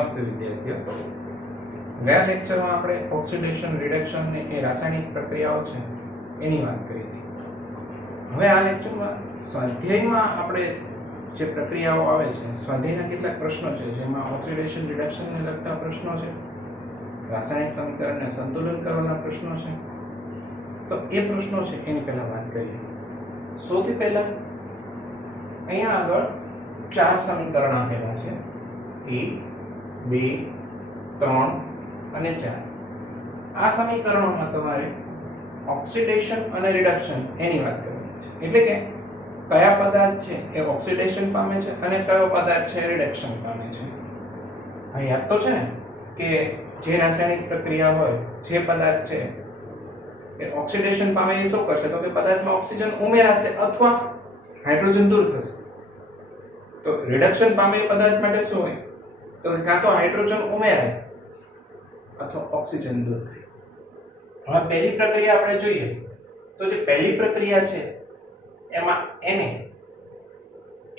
નમસ્તે વિદ્યાર્થીઓ, ગયા લેક્ચરમાં આપણે ઓક્સિડેશન રિડક્શન ને એ રાસાયણિક પ્રક્રિયાઓ છે એની વાત કરી હતી. હવે આ લેક્ચરમાં સ્વાધ્યાયમાં આપણે જે પ્રક્રિયાઓ આવે છે, સ્વાધ્યાયના કેટલાક પ્રશ્નો છે જેમાં ઓક્સિડેશન રિડક્શનને લગતા પ્રશ્નો છે, રાસાયણિક સમીકરણને સંતુલન કરવાના પ્રશ્નો છે. તો એ પ્રશ્નો છે એની પહેલા વાત કરીએ. સૌથી પહેલા અહીંયા આગળ 4 સમીકરણ આપેલા છે, 1, 2, 3 અને 4. આ સમીકરણોમાં તમારે ઓક્સિડેશન અને રિડક્શન એની વાત કરવાની છે. એટલે કે કયા પદાર્થ છે એ ઓક્સિડેશન પામે છે અને કયો પદાર્થ છે રિડક્શન પામે છે. આ યાદ તો છે ને કે જે રાસાયણિક પ્રક્રિયા હોય, જે પદાર્થ છે એ ઓક્સિડેશન પામે એ શું કરશે, તો કે પદાર્થમાં ઓક્સિજન ઉમેરાશે અથવા હાઇડ્રોજન દૂર થશે. તો રિડક્શન પામે એ પદાર્થ માટે શું હોય, તો કાં તો હાઇડ્રોજન ઉમેરાય અથવા ઓક્સિજન દૂર થાય. હવે પહેલી પ્રક્રિયા આપણે જોઈએ તો જે પહેલી પ્રક્રિયા છે એમાં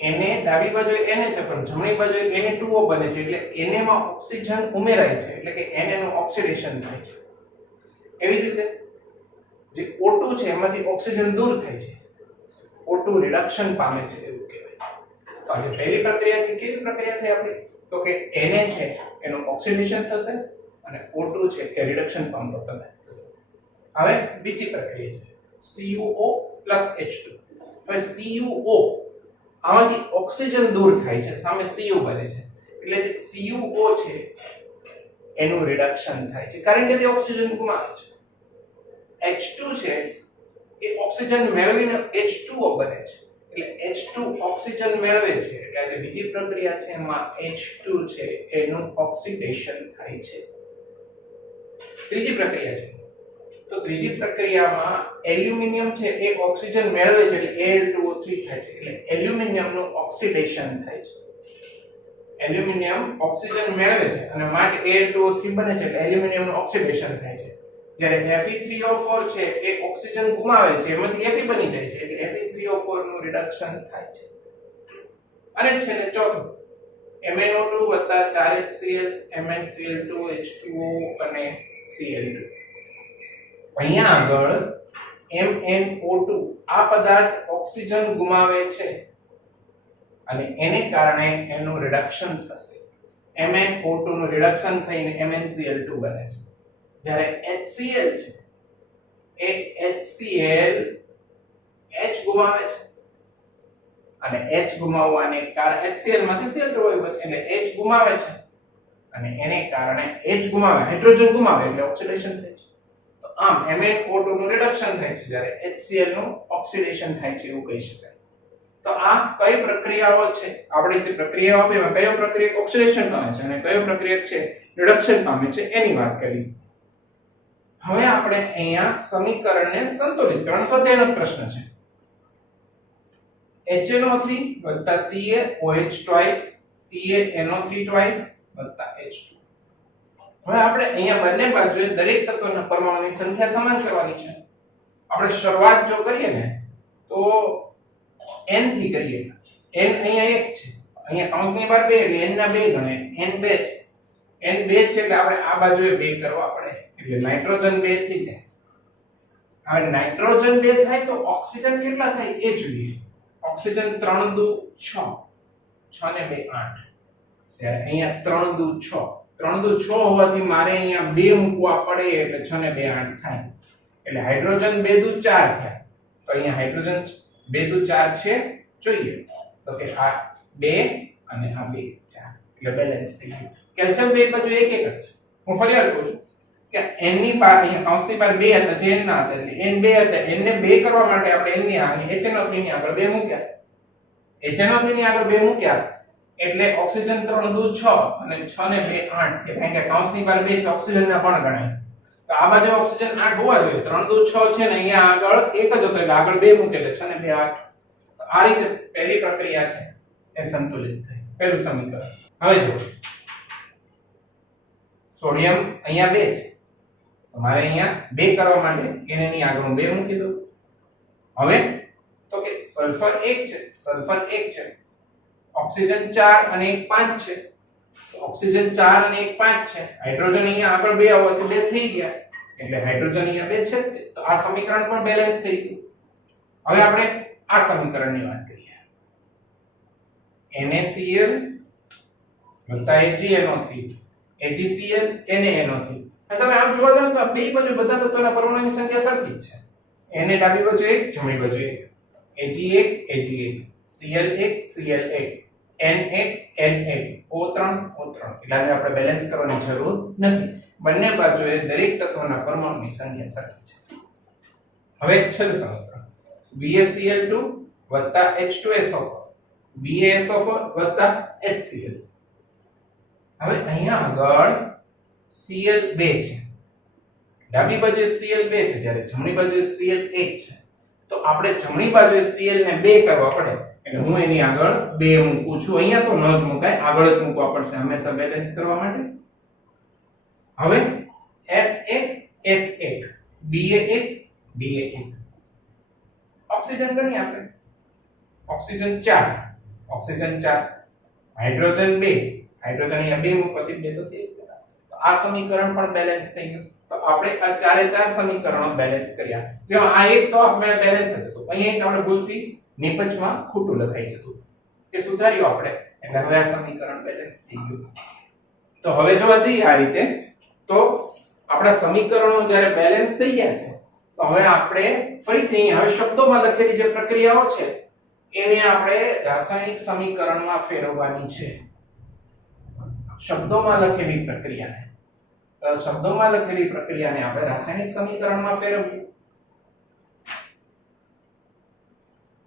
Na ડાબી બાજુએ Na છે પણ જમણી બાજુએ Na2O બને છે, એટલે Na માં ઓક્સિજન ઉમેરાય છે, એટલે કે Na નું ઓક્સિડેશન થાય છે. એવી જ રીતે જે O2 છે એમાંથી ઓક્સિજન દૂર થાય છે, O2 રિડક્શન પામે છે એવું કહેવાય. તો આ જે પહેલી પ્રક્રિયા છે કેવી પ્રક્રિયા થઈ આપણી, તો કે Na છે એનું ઓક્સિડેશન થશે અને O2 છે એ રિડક્શન પામતો પદાર્થ થશે. હવે બીજી પ્રક્રિયા છે CuO H2. હવે CuO આમાંથી ઓક્સિજન દૂર થાય છે, સામે Cu બને છે, એટલે જે CuO છે એનું રિડક્શન થાય છે કારણ કે તે ઓક્સિજન ગુમાવે છે. H2 છે એ ઓક્સિજન મેળવીને H2O બને છે, એટલે H2 ઓક્સિજન મેળવે છે, એટલે આ જે બીજી પ્રક્રિયા છે એમાં H2 છે એનું ઓક્સિડેશન થાય છે. ત્રીજી પ્રક્રિયા છે તો ત્રીજી પ્રક્રિયામાં એલ્યુમિનિયમ છે એ ઓક્સિજન મેળવે છે, એટલે Al2O3 થાય છે, એટલે એલ્યુમિનિયમનું ઓક્સિડેશન થાય છે. એલ્યુમિનિયમ ઓક્સિજન મેળવે છે અને માટે Al2O3 બને છે, એટલે એલ્યુમિનિયમનું ઓક્સિડેશન થાય છે. જ્યારે Fe3O4 છે એ ઓક્સિજન ગુમાવે છે, એમાંથી Fe બની જાય છે, એટલે Fe3O4 નું રિડક્શન થાય છે. અને છેલ્લે ચોથું MnO2 + 4HCl, MnCl2, H2O અને Cl2. અહીંયા આગળ MnO2 આ પદાર્થ ઓક્સિજન ગુમાવે છે અને એને કારણે એનું રિડક્શન થશે. MnO2 નું રિડક્શન થઈને MnCl2 બને છે. જ્યારે HCl છે એ HCl H ગુમાવે છે અને H ગુમાવવાને કારણે HCl માંથી Cl2 બને, એટલે H ગુમાવે છે અને એને કારણે H ગુમાવે, હાઇડ્રોજન ગુમાવે એટલે ઓક્સિડેશન થાય છે. તો આમ MnO2 નું રિડક્શન થાય છે જ્યારે HCl નું ઓક્સિડેશન થાય છે એવું કહી શકાય. તો આ કઈ પ્રક્રિયાઓ છે, આપણે જે પ્રક્રિયાઓ આપી એમાં કયો પ્રક્રિયા ઓક્સિડેશન પામે છે અને કયો પ્રક્રિયા છે રિડક્શન પામે છે એની વાત કરી. હવે આપણે અહીંયા સમીકરણને સંતુલિત કરવાનો સ્વાધ્યાયનો પ્રશ્ન છે. HNO3 + CaOH twice, CaNO3 twice + H2. હવે આપણે અહીંયા બંને બાજુએ દરેક તત્વના પરમાણુની સંખ્યા સમાન કરવાની છે. આપણે શરૂઆત જો કરીએ ને તો n થી કરીએ. n અહીંયા 1 છે, અહીંયા કૌંસની બહાર 2 એટલે n ના 2 ગણે, n 2 છે. n 2 છે એટલે આપણે આ બાજુએ 2 કરવા પડે, એટલે નાઇટ્રોજન 2 થઈ જાય. હવે નાઇટ્રોજન 2 થાય તો ઓક્સિજન કેટલા થાય એ જોઈએ. ઓક્સિજન 3 દુ 6, 6 ને 2 8. ત્યારે અહીંયા 3 દુ 6, 3 દુ 6 હોવાથી મારે અહીંયા 2 મૂકવા પડે, એટલે 6 ને 2 8 થાય. એટલે હાઇડ્રોજન 2 દુ 4 થાય. તો અહીંયા હાઇડ્રોજન 2 દુ 4 છે જોઈએ, તો કે આ 2 અને આ 2 4, એટલે બેલેન્સ થઈ ગયું. કેલ્શિયમ 2 બાજુ 1 1 જ છે. હું ફરી વાર કહું છું કે n ની બાર અહીંયા કૌંસની બાર 2 હતા, જે n ના હતા, એટલે n 2 હતા. n ને 2 કરવા માટે આપણે n ની આગળ HNO3 ની આગળ 2 મૂક્યા. HNO3 ની આગળ 2 મૂક્યા એટલે ઓક્સિજન 3 દુ 6 અને 6 ને 2 8 છે, કારણ કે કૌંસની બાર 2 છે, ઓક્સિજન ના પણ ગણાય. તો આ બાજુ ઓક્સિજન 8 હોવા જોઈએ. 3 દુ 6 છે ને અહીંયા આગળ 1 જ હતો, એટલે આગળ 2 મૂકે એટલે 6 ને 2 8. તો આ રીતે પહેલી પ્રક્રિયા છે એ સંતુલિત થઈ, પહેલું સમીકરણ. હવે જો સોડિયમ અહીંયા 2 છે, તો મારે અહીંયા 2 કરવા માટે એને ની આગળ હું 2 મૂકી દઉં. હવે તો કે સલ્ફર 1 છે, સલ્ફર 1 છે, ઓક્સિજન 4 અને 1 5 છે, ઓક્સિજન 4 અને 1 5 છે, હાઇડ્રોજન અહીંયા આગળ 2 આવવાથી 2 થઈ ગયા, એટલે હાઇડ્રોજન અહીંયા 2 છે જ તે. તો આ સમીકરણ પણ બેલેન્સ થઈ ગયું. હવે આપણે આ સમીકરણની વાત કરીએ. NaCl + AgNO3 AgCl NaNO3. તમે આમ જોવા જાવ તો આ બે બાજુ બધા તત્વોના પરમાણુની સંખ્યા સરખી જ છે. Na ડાબી બાજુ 1, જમણી બાજુ 1, Ag1 Cl1 Cl1, N1 N1, O3 O3. એટલે આપણે બેલેન્સ કરવાની જરૂર નથી. બંને બાજુએ દરેક તત્વના પરમાણુની સંખ્યા સરખી છે. હવે છેલ્લું સમીકરણ BaCl2 H2SO4 BaSO4 HCl. હવે અહીંયા આગળ Cl2 છે, ડાબી બાજુએ Cl2 છે, જ્યારે જમણી બાજુએ Cl1 છે. તો આપણે જમણી બાજુએ Cl ને 2 કરવા પડે, એટલે હું એની આગળ 2 મૂકું છું. અહીંયા તો ન જ મુકાય, આગળ જ મૂકવા પડશે હંમેશા બેલેન્સ કરવા માટે. હવે S1 S1 Ba1 Ba1. Oxygen ગણી આપણે. ઓક્સિજન 4 હાઇડ્રોજન 2 અહીંયા 2 મૂકવાથી 2 તો થઈ ગયા. તો આ સમીકરણ પણ બેલેન્સ થઈ ગયું. તો આપણે આ ચારે ચાર સમીકરણો બેલેન્સ કર્યા. જેમાં આ એક તો આપણે બેલેન્સ જ હતું, અહીંયા એક આપણે ભૂલથી નિપજમાં ખોટું લખાઈ ગયું હતું, એ સુધાર્યું આપણે, એટલે હવે આ સમીકરણ બેલેન્સ થઈ ગયું. તો હવે જોવા જઈએ આ રીતે, તો આપણા સમીકરણો જ્યારે બેલેન્સ થઈ ગયા છે, તો હવે આપણે ફરીથી હવે શબ્દોમાં લખેલી જે પ્રક્રિયાઓ છે એને આપણે રાસાયણિક સમીકરણમાં ફેરવવાની છે. શબ્દોમાં લખેલી પ્રક્રિયાને આપણે રાસાયણિક સમીકરણમાં ફેરવીએ.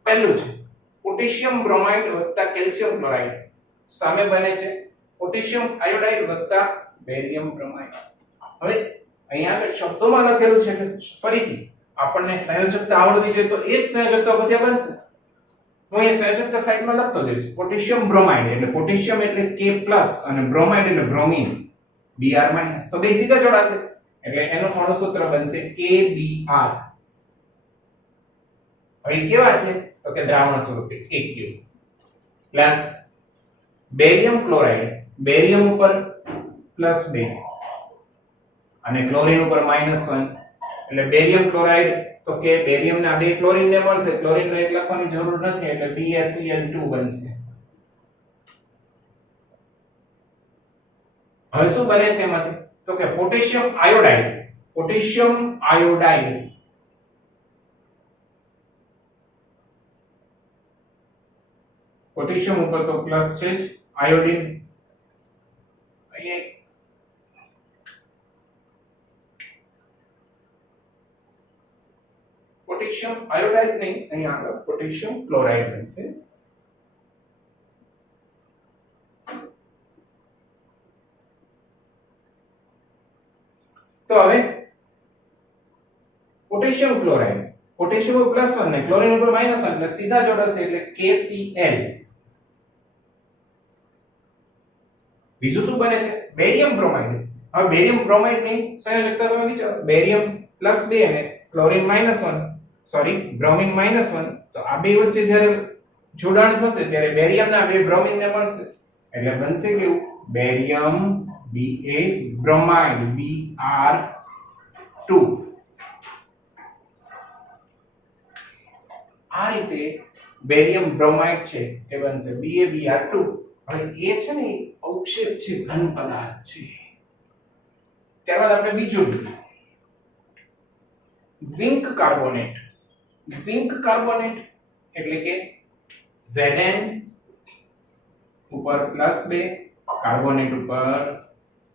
પહેલું છે પોટેશિયમ બ્રોમાઇડ વત્તા કેલ્શિયમ ક્લોરાઇડ, સામે બને છે પોટેશિયમ આયોડાઇડ વત્તા બેરિયમ બ્રોમાઇડ. હવે અહીંયા આગળ શબ્દોમાં લખેલું છે એટલે ફરીથી આપણને સંયોજકતા આવડવી જોઈએ, તો એ જ સંયોજકતા પછી બનશે. હું અહીં સંયોજકતા સાઈડમાં લખતો જઈશ. પોટેશિયમ બ્રોમાઇડ એટલે પોટેશિયમ એટલે K+ અને બ્રોમાઇડ એટલે બ્રોમિન Br-. તો બે સીધા જોડાશે, એટલે એનું અણુ સૂત્ર બનશે KBr. હવે કેવા છે તો કે દ્રાવણ સ્વરૂપે Aq plus barium chloride, barium ઉપર +2 અને ક્લોરીન ઉપર -1, એટલે બેરિયમ ક્લોરાઇડ તો કે બેરિયમ ના બે ક્લોરીન ને મળશે, ક્લોરીન નો એક લખવાની જરૂર નથી, એટલે BaCl2 બનશે. હવે શું બને છે એમાંથી તો કે પોટેશિયમ આયોડાઇડ, પોટેશિયમ ઉપર તો પ્લસ છે જ, આયોડિન અહીંયા પોટેશિયમ આયોડાઇડ નહીં, અહીંયા આગળ પોટેશિયમ ક્લોરાઇડ બનશે. તો હવે પોટેશિયમ ક્લોરાઇડ, પોટેશિયમ ઉપર +1 ને ક્લોરીન ઉપર -1 એટલે સીધા જોડાશે, એટલે KCl. બીજું શું બને છે બેરિયમ બ્રોમાઇડ. હવે બેરિયમ બ્રોમાઇડ ની સંયોજકતા તમે વિચારો, બેરિયમ +2 અને ક્લોરીન -1, સોરી બ્રોમિન -1, તો આ બે વચ્ચે જ્યારે જોડાણ થશે ત્યારે બેરિયમ ના બે બ્રોમિન ને મળશે, એટલે બનશે કેવું બેરિયમ Ba બ્રોમાઇડ Br2. આ રીતે બેરિયમ બ્રોમાઇડ છે એ બનશે BaBr2. હવે એ છે ને અવક્ષેપ છે, ઘન પદાર્થ છે. ત્યારબાદ આપણે બીજું ઝિંક કાર્બોનેટ. ઝિંક કાર્બોનેટ એટલે કે Zn ઉપર +2, કાર્બોનેટ ઉપર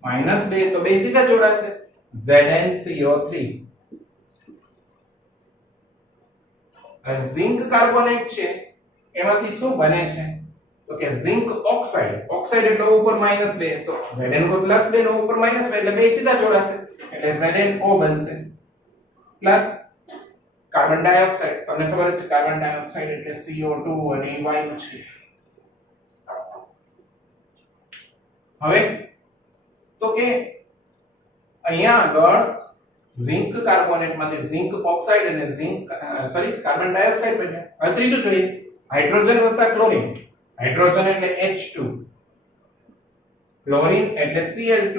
-2, તો બે સીધા જોડાશે, ZnCO3. ઝિંક કાર્બોનેટ છે એમાંથી શું બને છે તો કે ઝિંક ઓક્સાઇડ, ઓક્સાઇડ એટલે ઉપર -2, તો Zn ઉપર +2 નો ઉપર -2 એટલે બે સીધા જોડાશે, એટલે ZnO બનશે. પ્લસ કાર્બન ડાયોક્સાઇડ, તમને ખબર છે કાર્બન ડાયોક્સાઇડ એટલે CO2 અને એ વાયુ છે. હવે તો કે અહીંયા આગળ ઝિંક કાર્બોનેટ માંથી ઝિંક ઓક્સાઇડ અને કાર્બન ડાયોક્સાઇડ બન્યા. હવે ત્રીજું જોઈએ હાઇડ્રોજન વત્તા ક્લોરીન. હાઇડ્રોજન એટલે H2 ક્લોરીન એટલે Cl2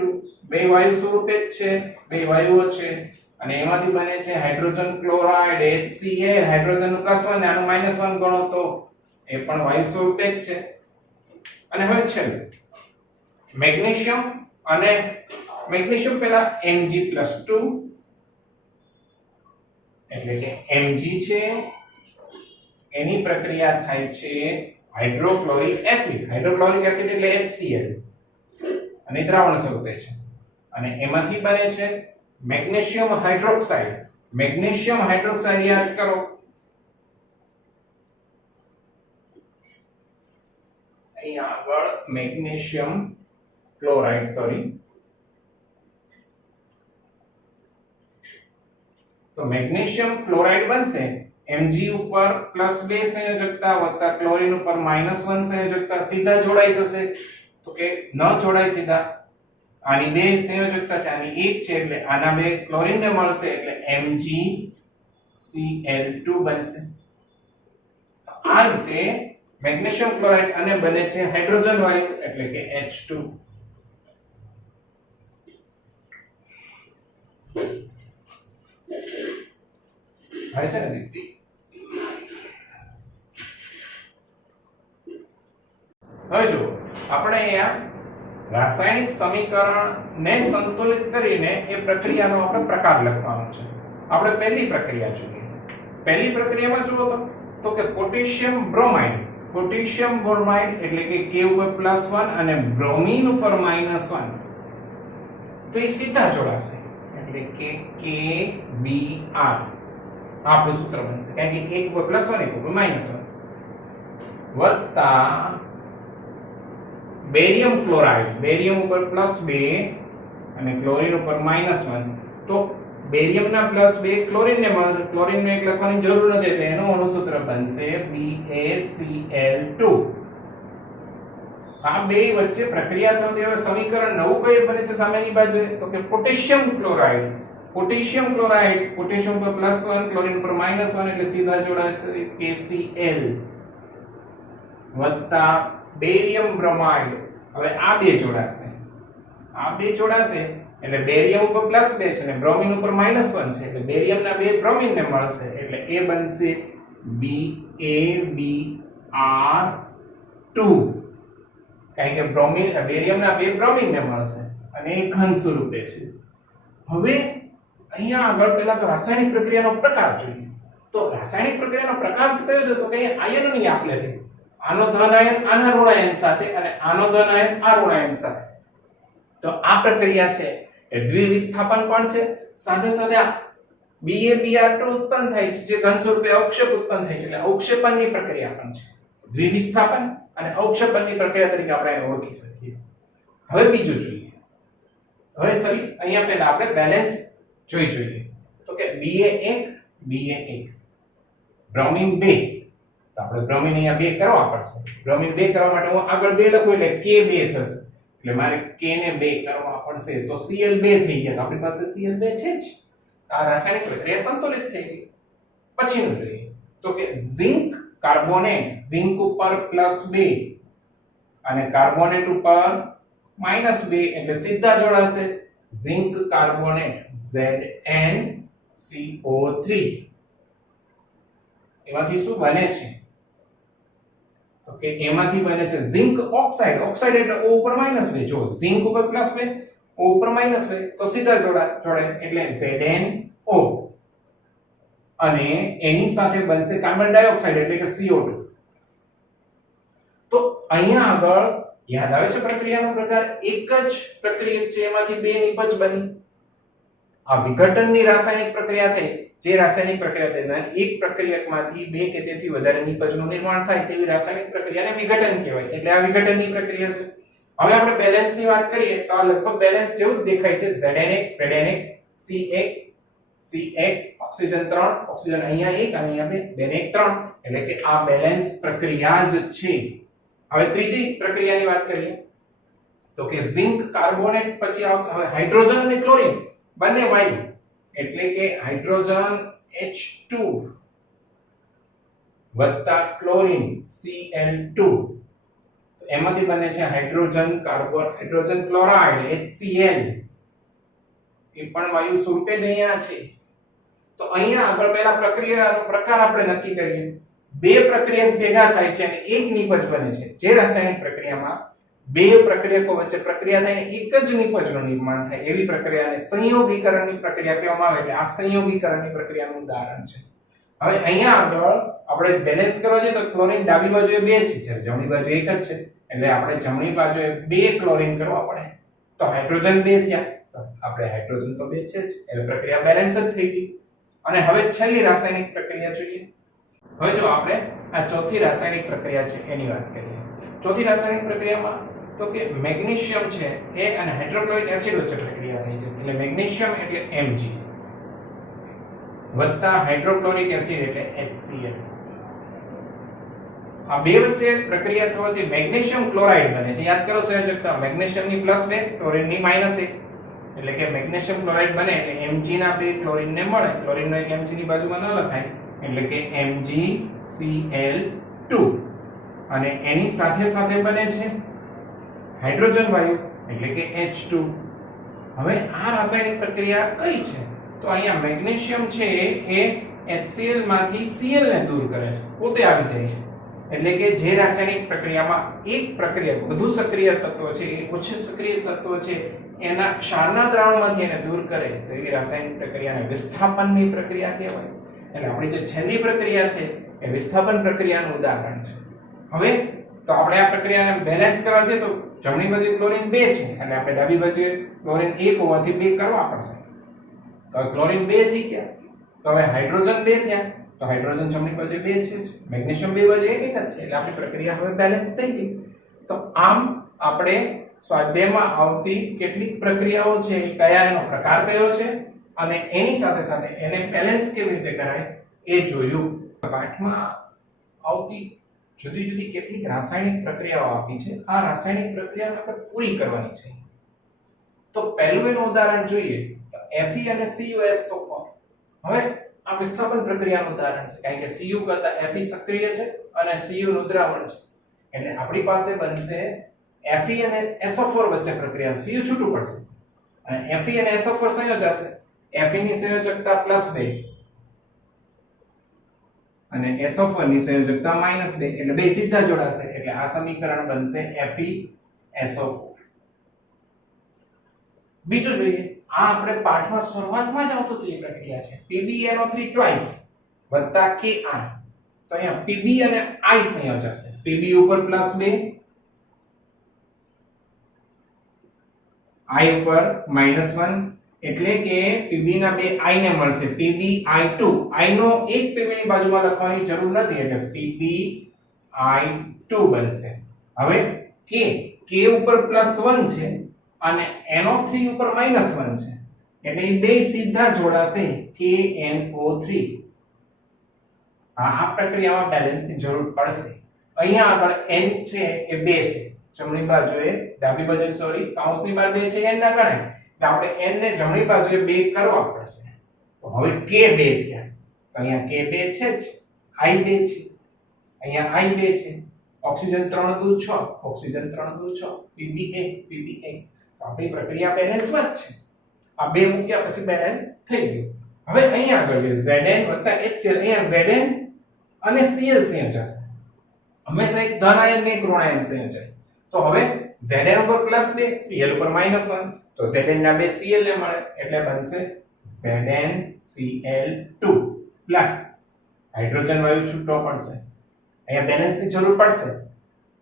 બે વાયુ સ્વરૂપે જ છે, બે વાયુઓ છે અને એમાંથી બને છે હાઇડ્રોજન ક્લોરાઇડ HCl, હાઇડ્રોજન +1 ને આનું -1 ગણો તો એ પણ વાયુ સ્વરૂપે જ છે. અને હવે છેલ્લે મેગ્નેશિયમ અને મેગ્નેશિયમ પહેલા Mg+2 એટલે કે Mg છે એની પ્રક્રિયા થાય છે હાઇડ્રોક્લોરિક એસિડ, હાઇડ્રોક્લોરિક એસિડ એટલે HCl અને દ્રાવણ સ્વરૂપે છે અને એમાંથી બને છે મેગ્નેશિયમ હાઇડ્રોક્સાઇડ. મેગ્નેશિયમ હાઇડ્રોક્સાઇડ યાદ કરો, અહીંયા આગળ મેગ્નેશિયમ ક્લોરાઇડ તો મેગ્નેશિયમ ક્લોરાઇડ બનશે Mg ઉપર +2 સંયોજકતા વત્તા ક્લોરીન ઉપર -1 સંયોજકતા સીધા જોડાઈ જશે. તો કે ન જોડાય સીધા, આની બે સંયોજકતા છે આની એક છે એટલે આના બે ક્લોરીન ને મળશે એટલે MgCl2 બનશે. તો આ રીતે મેગ્નેશિયમ ક્લોરાઇડ અને બને છે હાઇડ્રોજન વાયુ એટલે કે H2. હવે છે ને દીપ્તિ, હવે જો આપણે અહીંયા રાસાયણિક સમીકરણને સંતુલિત કરીને એ પ્રક્રિયાનો આપણે પ્રકાર લખવાનો છે. આપણે પહેલી પ્રક્રિયા જોઈએ. પહેલી પ્રક્રિયામાં જુઓ તો કે પોટેશિયમ બ્રોમાઇડ, પોટેશિયમ બ્રોમાઇડ એટલે કે K ઉપર +1 અને બ્રોમિન ઉપર -1 તો એ સીધા જોડાશે એટલે કે KBr આપણું સૂત્ર બનશે, કારણ કે એક ઉપર +1 એક ઉપર -1 વત્તા બેરિયમ ક્લોરાઇડ, બેરિયમ ઉપર +2 અને ક્લોરીન ઉપર -1 તો બેરિયમના +2 ક્લોરીનને મળશે, ક્લોરીનને એક લખવાની જરૂર નથી એટલે એનું અણુસૂત્ર બનશે BaCl2. આ બે વચ્ચે પ્રક્રિયા થવાથી હવે સમીકરણ નવું કયું બને છે સામેની બાજુએ તો કે potassium chloride. Potassium chloride potassium ઉપર +1 ક્લોરીન ઉપર -1 એટલે સીધા જોડાશે KCl વત્તા બેરિયમ બ્રોમાઇડ. હવે આ બે જોડાશે, આ બે જોડાશે એટલે બેરિયમ ઉપર +2 છે અને બ્રોમિન ઉપર -1 છે એટલે બેરિયમના બે બ્રોમિન ને મળશે એટલે એ બનશે BaBr2, કારણ કે બ્રોમિન બેરિયમના બે બ્રોમિન ને મળશે અને એ ઘન સ્વરૂપે છે. હવે અહીંયા આગળ પહેલા તો રાસાયણિક પ્રક્રિયાનો પ્રકાર જોઈએ. તો રાસાયણિક પ્રક્રિયાનો પ્રકાર કયો છે તો કે આયનની આપલે છે. આનો ધન આયન આના ઋણ આયન સાથે અને આનો ધન આયન આ ઋણ આયન સાથે. તો આ પ્રક્રિયા છે એ દ્વિવિસ્થાપન પણ છે, સાથે સાથે આ BaBr2 ઉત્પન્ન થાય છે જે ઘન સ્વરૂપે અવક્ષેપ ઉત્પન્ન થાય છે એટલે અવક્ષેપણની પ્રક્રિયા પણ છે. દ્વિવિસ્થાપન અને અવક્ષેપણની પ્રક્રિયા તરીકે આપણે એને ઓળખી શકીએ. હવે બીજું જોઈએ. હવે સરી અહીંયા પહેલા આપણે બેલેન્સ જોઈએ તો કે Ba1 બ્રોમિન 2 તો આપણે બ્રોમિન અહીંયા 2 કરવા પડશે. બ્રોમિન 2 કરવા માટે હું આગળ 2 લખું એટલે K2 થશે એટલે મારે K ને 2 કરવા પડશે તો Cl2 થઈ ગયા. તો આપણી પાસે Cl2 છે જ. આ રાસાયણિક પ્રક્રિયા સંતુલિત થઈ ગઈ. પછીનું જોઈએ તો કે ઝિંક કાર્બોનેટ, ઝિંક ઉપર +2 અને કાર્બોનેટ ઉપર -2 એટલે સીધા જોડાશે ઝિંક કાર્બોનેટ ZnCO3. એમાંથી શું બને છે તો કે એમાંથી બને છે ઝિંક ઓક્સાઇડ. ઓક્સાઇડ એટલે O ઉપર -2. જો ઝિંક ઉપર +2 O ઉપર -2 તો સીધા જોડાય એટલે ZnO અને એની સાથે બનશે કાર્બન ડાયોક્સાઇડ એટલે કે CO2. તો અહીંયા આગળ યાદ આવે છે પ્રક્રિયાનો પ્રકાર એક જ પ્રક્રિયક છે એમાંથી બે નિપજ બની. આ વિઘટનની રાસાયણિક પ્રક્રિયા થઈ જે રાસાયણિક પ્રક્રિયા દરમિયાન એક પ્રક્રિયકમાંથી બે કે તેથી વધારે નિપજનું નિર્માણ થાય તેવી રાસાયણિક પ્રક્રિયાને વિઘટન કહેવાય. એટલે આ વિઘટનની પ્રક્રિયા છે. હવે આપણે બેલેન્સની વાત કરીએ તો આ લગભગ બેલેન્સ જેવું જ દેખાય છે. ZnH C1 ઓક્સિજન 3 ઓક્સિજન અહીંયા 1 અને અહીંયા 2 2 ને 1 3 એટલે કે આ બેલેન્સ પ્રક્રિયા જ છે. હવે ત્રીજી પ્રક્રિયાની વાત કરીએ તો કે ઝિંક કાર્બોનેટ પછી આવશે હવે હાઇડ્રોજન અને ક્લોરીન બંને વાયુ એટલે કે હાઇડ્રોજન H2 વત્તા ક્લોરીન Cl2. તો એમાંથી બને છે hydrogen carbon hydrogen chloride HCl એ પણ વાયુ સ્વરૂપે જ અહીંયા છે. તો અહીંયા આગળ પહેલા પ્રક્રિયાનો પ્રકાર આપણે નક્કી કરીએ. બે પ્રક્રિયા ભેગા થાય છે અને એક નિપજ બને છે. જે રાસાયણિક પ્રક્રિયામાં બે પ્રક્રિયકો વચ્ચે પ્રક્રિયા થઈને એક જ નિપજનું નિર્માણ થાય એવી પ્રક્રિયાને સંયોગીકરણની પ્રક્રિયા કહેવામાં આવે. એટલે આ સંયોગીકરણની પ્રક્રિયાનું ઉદાહરણ છે. હવે અહીંયા આગળ આપણે બેલેન્સ કરવા જોઈએ તો ક્લોરીન ડાબી બાજુએ 2 છે જ્યારે જમણી બાજુએ 1 જ છે. એટલે આપણે જમણી બાજુએ 2 ક્લોરીન કરવા પડે. તો હાઇડ્રોજન 2 થયા. તો આપણે હાઇડ્રોજન તો 2 છે જ એટલે પ્રક્રિયા બેલેન્સ જ થઈ ગઈ. અને હવે છેલ્લી રાસાયણિક પ્રક્રિયા જોઈએ. હવે જો આપણે આ ચોથી રાસાયણિક પ્રક્રિયા છે એની વાત કરીએ. ચોથી રાસાયણિક પ્રક્રિયામાં તો કે મેગ્નેશિયમ છે એ અને હાઇડ્રોક્લોરિક એસિડ વચ્ચે પ્રક્રિયા થઈ છે. એટલે મેગ્નેશિયમ એટલે Mg વત્તા હાઇડ્રોક્લોરિક એસિડ એટલે HCl. આ બે વચ્ચે પ્રક્રિયા થવાથી મેગ્નેશિયમ ક્લોરાઇડ બને છે. યાદ કરો સંયોજકતા મેગ્નેશિયમની +2 ક્લોરીનની -1 એટલે કે મેગ્નેશિયમ ક્લોરાઇડ બને એટલે Mg ના 2 ક્લોરીનને મળે. ક્લોરીનનો એક Mg ની બાજુમાં ન લખાય એટલે કે MgCl2 અને એની સાથે સાથે બને છે હાઇડ્રોજન વાયુ એટલે કે H2. હવે આ રાસાયણિક પ્રક્રિયા કઈ છે? તો અહીંયા મેગ્નેશિયમ છે એ HCl માંથી Cl ને દૂર કરે છે, પોતે આવી જાય છે. એટલે કે જે રાસાયણિક પ્રક્રિયામાં એક પ્રક્રિયા વધુ સક્રિય તત્વ છે એ ઓછું સક્રિય તત્વ છે એના ક્ષારના દ્રાવણમાંથી એને દૂર કરે તો એવી રાસાયણિક પ્રક્રિયાને વિસ્થાપનની પ્રક્રિયા કહેવાય. એટલે આપણી જે છેલ્લી પ્રક્રિયા છે એ વિસ્થાપન પ્રક્રિયાનું ઉદાહરણ છે. હવે તો આપણે આ પ્રક્રિયાને બેલેન્સ કરવા છે તો જમણી બાજુ ક્લોરીન 2 છે એટલે આપણે ડાબી બાજુએ ક્લોરીન 1 હોવાથી 2 કરવા પડશે. તો ક્લોરીન 2 થઈ ગયા. તો હવે હાઇડ્રોજન 2 થયા. તો હાઇડ્રોજન જમણી બાજુએ 2 છે જ. મેગ્નેશિયમ 2 બાજુએ 1 જ છે એટલે આપણી પ્રક્રિયા હવે બેલેન્સ થઈ ગઈ. તો આમ આપણે સ્વાધ્યાયમાં આવતી કેટલીક પ્રક્રિયાઓ છે કયા એનો પ્રકાર કયો છે અને એની સાથે સાથે એને બેલેન્સ કેવી રીતે કરાય એ જોયું. પાઠમાં આવતી જુદી જુદી કેટલીક રાસાયણિક પ્રક્રિયાઓ આપી છે. આ રાસાયણિક પ્રક્રિયાને આપણે પૂરી કરવાની છે. તો પહેલું એનું ઉદાહરણ જોઈએ તો Fe અને CuSO4. હવે આ વિસ્થાપન પ્રક્રિયાનું ઉદાહરણ છે કારણ કે Cu કરતા Fe સક્રિય છે અને Cu નું દ્રાવણ છે. એટલે આપણી પાસે બનશે Fe અને SO4 વચ્ચે પ્રક્રિયા. Cu છૂટું પડશે અને Fe અને SO4 સંયોજાશે. Fe ની સંયોજકતા +2 અને SO4 ની સંયોજકતા -2 એટલે બે સીધા જોડાશે. એટલે આ સમીકરણ બનશે FeSO4. બીજું જોઈએ આ આપણે પાઠમાં શરૂઆતમાં જ આવતું હતી પ્રક્રિયા છે PbNO3 twice વત્તા Ki. તો અહીંયા Pb અને I સંયોજાશે. Pb ઉપર +2 I ઉપર -1 એટલે કે Pb ના બે I ને મળશે PbI2. I નો એક Pb ની બાજુમાં લખવાની જરૂર નથી એટલે PbI2 બનશે. હવે K ઉપર +1 છે અને NO3 ઉપર -1 છે એટલે એ બે સીધા જોડાશે KNO3. આ પ્રક્રિયામાં બેલેન્સની જરૂર પડશે. અહીંયા આગળ N છે એ 2 છે જમણી બાજુએ ડાબી બાજુએ સોરી કૌંસની બહાર 2 છે N ના ગણાય એટલે આપણે N ને જમણી બાજુએ 2 કરવા પડશે. તો હવે K 2 થયા. તો અહીંયા K 2 છે જ I 2 છે અહીંયા I 2 છે. ઓક્સિજન 3 દુ 6 ઓક્સિજન 3 દુ 6 PbA તો આપણી પ્રક્રિયા બેલેન્સમાં જ છે. આ બે મૂક્યા પછી બેલેન્સ થઈ ગયું. હવે અહીંયા આગળ Zn HCl અહીંયા Zn અને Cl સંયોજાશે. હંમેશા એક ધન આયન ને એક ઋણ આયન સંયોજાય. તો હવે Zn ઉપર +2 Cl ઉપર -1 તો Zn ના બે Cl ને મળે એટલે બનશે ZnCl2 પ્લસ હાઇડ્રોજન વાયુ છૂટો પડશે. અહીંયા બેલેન્સની જરૂર પડશે.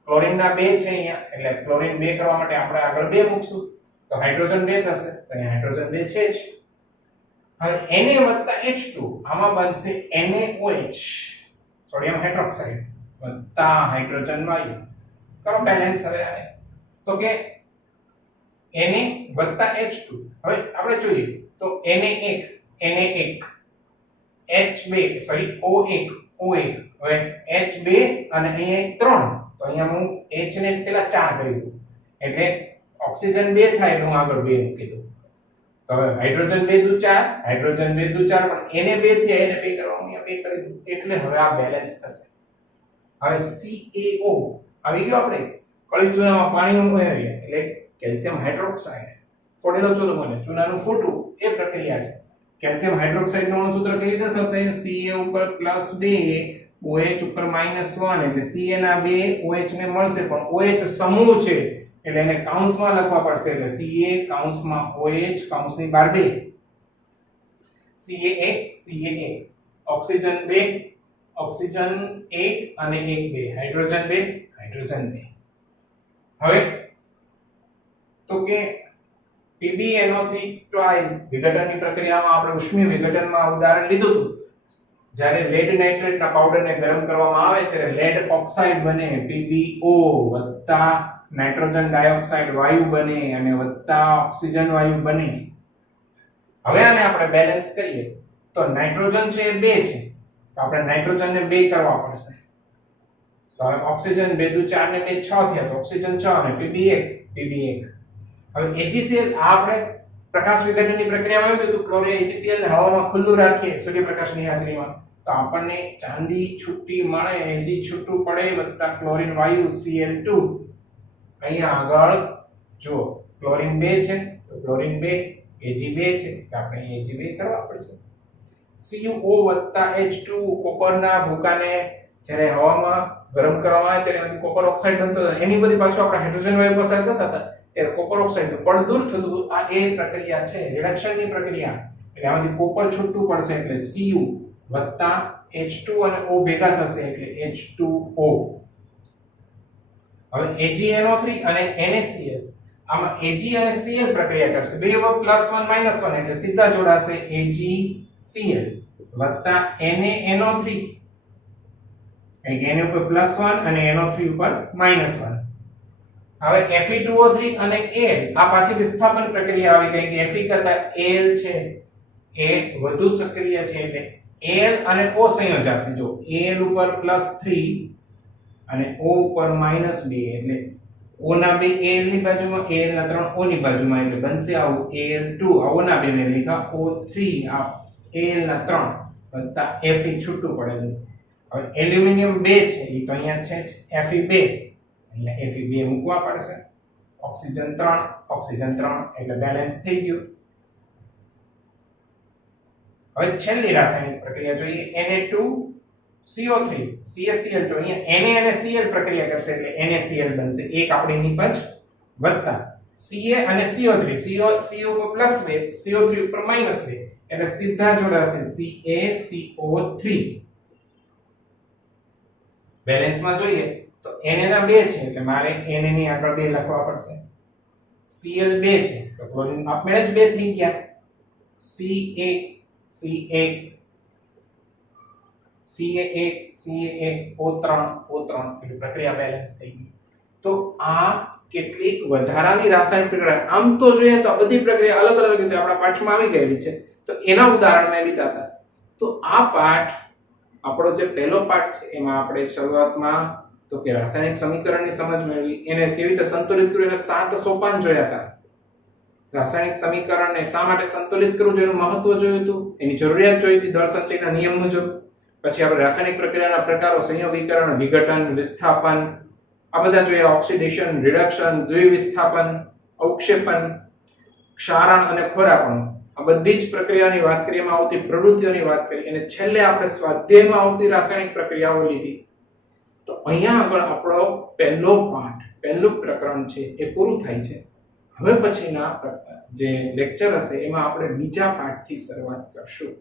ક્લોરીન ના 2 છે અહીંયા એટલે ક્લોરીન 2 કરવા માટે આપણે આગળ 2 મૂકશું તો હાઇડ્રોજન 2 થશે. તો અહીંયા હાઇડ્રોજન 2 છે જ. હવે Na H2 આમાં બનશે NaOH સોડિયમ હાઇડ્રોક્સાઇડ વત્તા હાઇડ્રોજન વાયુ. કરો બેલેન્સ હવે આને. તો કે Na H2 હવે આપણે જોઈએ તો Na1 H2 સોરી O1 હવે H2 અને અહીંયા 3 તો અહીંયા હું H ને પેલા 4 કરી દઉં એટલે ઓક્સિજન 2 થાય એટલે હું આગળ 2 મૂકી દઉં. તો હવે હાઇડ્રોજન 2 દુ 4 હાઇડ્રોજન 2 દુ 4 પણ Na 2 થી એને 2 કરવા હું અહીંયા 2 કરી દઉં એટલે હવે આ બેલેન્સ થશે. હવે CaO આવી ગયો આપણે કળી ચૂનામાં પાણી ઉમેરીએ એટલે કેલ્શિયમ હાઇડ્રોક્સાઇડ ફોડેલો ચૂનો બને, ચૂનાનું ફૂટવું એ પ્રક્રિયા છે. કેલ્શિયમ હાઇડ્રોક્સાઇડ નું સૂત્ર કેવી રીતે થશે? Ca ઉપર +2 OH ઉપર -1 એટલે Ca ના 2 OH ને મળશે, પણ OH સમૂહ છે એટલે એને કૌંસમાં લખવા પડશે એટલે Ca કૌંસમાં OH કૌંસની બહાર 2 Ca1 Ca1 ઓક્સિજન 2 ઓક્સિજન 1 અને 1 2 હાઇડ્રોજન 2 હાઇડ્રોજન 2. હવે તો કે PbNO3 ટ્વાઇસ વિઘટનની પ્રક્રિયામાં આપણે ઉષ્મીય વિઘટનમાં ઉદાહરણ લીધું હતું. જ્યારે લેડ નાઇટ્રેટના પાવડરને ગરમ કરવામાં આવે ત્યારે લેડ ઓક્સાઇડ બને PbO વત્તા નાઇટ્રોજન ડાયોક્સાઇડ વાયુ બને અને વત્તા ઓક્સિજન વાયુ બને. હવે આને આપણે બેલેન્સ કરીએ તો નાઇટ્રોજન છે એ 2 છે તો આપણે નાઇટ્રોજનને 2 કરવા પડશે. તો હવે ઓક્સિજન 2 દુ 4 ને 2 6 થયા તો ઓક્સિજન 6 અને Pb1 હવે AgCl આ આપણે પ્રકાશ વિઘટનની પ્રક્રિયામાં આવ્યું હતું ક્લોરીન AgCl ને હવામાં ખુલ્લું રાખીએ સૂર્યપ્રકાશની હાજરીમાં તો આપણને ચાંદી છૂટી મળે, Ag છૂટું પડે વત્તા ક્લોરીન વાયુ Cl2. અહીંયા આગળ જો ક્લોરીન 2 છે તો ક્લોરીન 2 Ag 2 છે એટલે આપણે Ag 2 કરવા પડશે. CuO વત્તા H2 કોપરના ભૂકાને જ્યારે હવામાં ગરમ કરવામાં આવે ત્યારે એમાંથી કોપર ઓક્સાઇડ બનતો હતો, એની બધી પાછું આપણે હાઇડ્રોજન વાયુ પસાર કરતા હતા ત્યારે કોપર ઓક્સાઇડ પડ દૂર થતું હતું. આ એ પ્રક્રિયા છે રિડક્શનની પ્રક્રિયા, એટલે આમાંથી કોપર છૂટું પડશે એટલે Cu વત્તા H2 અને O ભેગા થશે એટલે H2O. હવે AgNO3 અને NaCl આમાં Ag અને Cl પ્રક્રિયા કરશે, બે + 1 - 1 એટલે સીધા જોડાશે AgCl વત્તા NaNO3 Na ઉપર +1 અને NO3 ઉપર -1. હવે Fe2O3 અને Al આ પાછી વિસ્થાપન પ્રક્રિયા આવી ગઈ કે Fe કરતા Al છે એ વધુ સક્રિય છે એટલે Al અને O સંયોજાશે. જો Al ઉપર +3 અને O ઉપર -2 એટલે O ના 2 Al ની બાજુમાં, Al ના 3 O ની બાજુમાં એટલે બનશે આવું Al2 આ O ના 2 ને લખ્યા O3 આ Al ના 3 વત્તા Fe છૂટું પડેલું. હવે એલ્યુમિનિયમ 2 છે એ તો અહીંયા છે Fe2 અહીંયા Fe2 મૂકવા પડશે. ઓક્સિજન 3 એટલે બેલેન્સ થઈ ગયું. હવે છેલ્લી રાસાયણિક પ્રક્રિયા જોઈએ Na2CO3 CaCl2 અહીંયા Na અને Cl પ્રક્રિયા કરશે એટલે NaCl બનશે, એક આપણી નિપજ વત્તા Ca અને CO3 CO ઉપર +2 CO3 ઉપર -2 એટલે સીધા જોડાશે CaCO3. બેલેન્સમાં જોઈએ તો Na ના 2 છે એટલે મારે Na ની આગળ 2 લખવા પડશે. Cl 2 છે તો ક્લોરીન આપમેળે જ 2 થઈ ગયા. Ca1 O3 એટલે પ્રક્રિયા બેલેન્સ થઈ ગઈ. તો આ કેટલીક વધારાની રાસાયણિક પ્રક્રિયા, આમ તો જોઈએ તો બધી પ્રક્રિયા અલગ અલગ રીતે આપણા પાઠમાં આવી ગયેલી છે તો એના ઉદાહરણ મેં લીધા હતા. તો આ પાઠ આપણો જે પહેલો પાઠ છે એમાં આપણે શરૂઆતમાં તો કે રાસાયણિક સમીકરણની સમજ મેળવી, એને કેવી રીતે સંતુલિત કરવું એના 7 સોપાન જોયા હતા. રાસાયણિક સમીકરણને શા માટે સંતુલિત કરવું જોઈએ એનું મહત્વ જોયું હતું, એની જરૂરિયાત જોઈ હતી દળ સંચયના નિયમ મુજબ. પછી આપણે રાસાયણિક પ્રક્રિયાના પ્રકારો સંયોગીકરણ, વિઘટન, વિસ્થાપન આ બધા જોયા. ઓક્સિડેશન, રિડક્શન, દ્વિવિસ્થાપન, અવક્ષેપન, ક્ષારણ અને ખોરાપણ આ બધી જ પ્રક્રિયાની વાત કરી, એમાં આવતી પ્રવૃત્તિઓની વાત કરી અને છેલ્લે આપણે સ્વાધ્યાયમાં આવતી રાસાયણિક પ્રક્રિયાઓ લીધી. તો અહીંયા આગળ આપણો પહેલો પાઠ, પહેલું પ્રકરણ છે એ પૂરું થાય છે. હવે પછીના જે લેક્ચર હશે એમાં આપણે બીજા પાઠથી શરૂઆત કરશું.